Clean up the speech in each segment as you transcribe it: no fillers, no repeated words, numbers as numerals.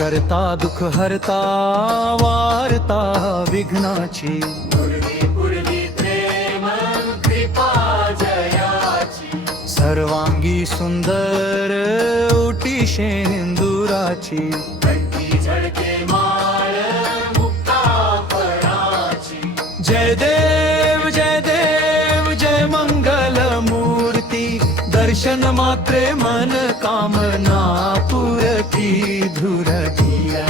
करता दुःख हरता वार्ता विघ्नाची पूर्वी प्रेम कृपा जयाची सर्वांगी सुंदर उटी शेंदुराची घंटी झळके माळ मुक्ता फळाची जय देव जय देव जय मंगल मूर्ती दर्शन मात्रे मन कामना पुरती धुरती जय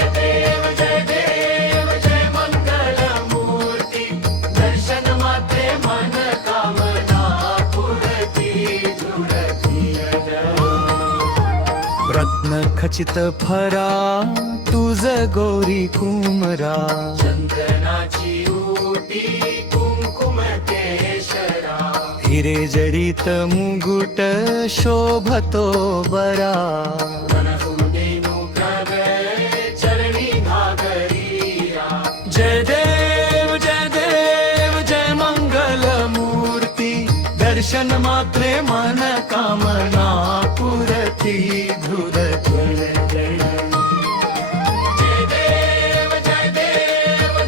देव जय मंगल मूर्ती दर्शन मात्रे मन कामना पुरती झुरती रत्न खचित फरा तुझ गोरी कुमरा चंदनाची उटी कुंकुम केशरा हिरे जडित मुगुट शोभतो बरा वनसुदेनु प्रगय चरणी घागरीरा जय देव जय मंगल मूर्ती दर्शन मात्रे मन कामना पुरती धुरती जय देव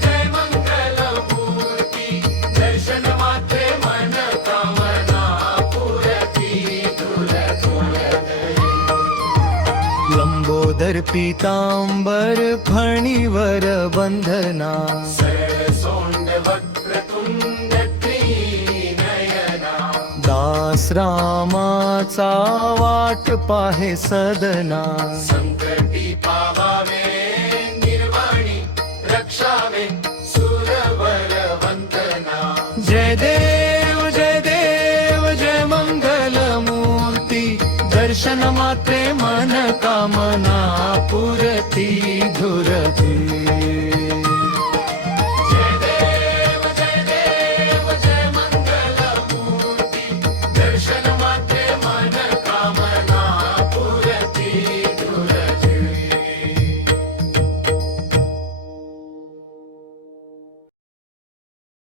जय मंगल मूर्ती दर्शन मात्रे मन कामना पुरती लंबोदर पीतांबर फणीवर बंधना सरळ सोंड वक्रतुंड त्रिनयना दास रामाचा वाट पाहे सदना संकटी पावावे निर्वाणी रक्षावे सुरवर वंदना जय देव जय मंगल मूर्ती दर्शन मात्रे मन कामना पुरती धुरती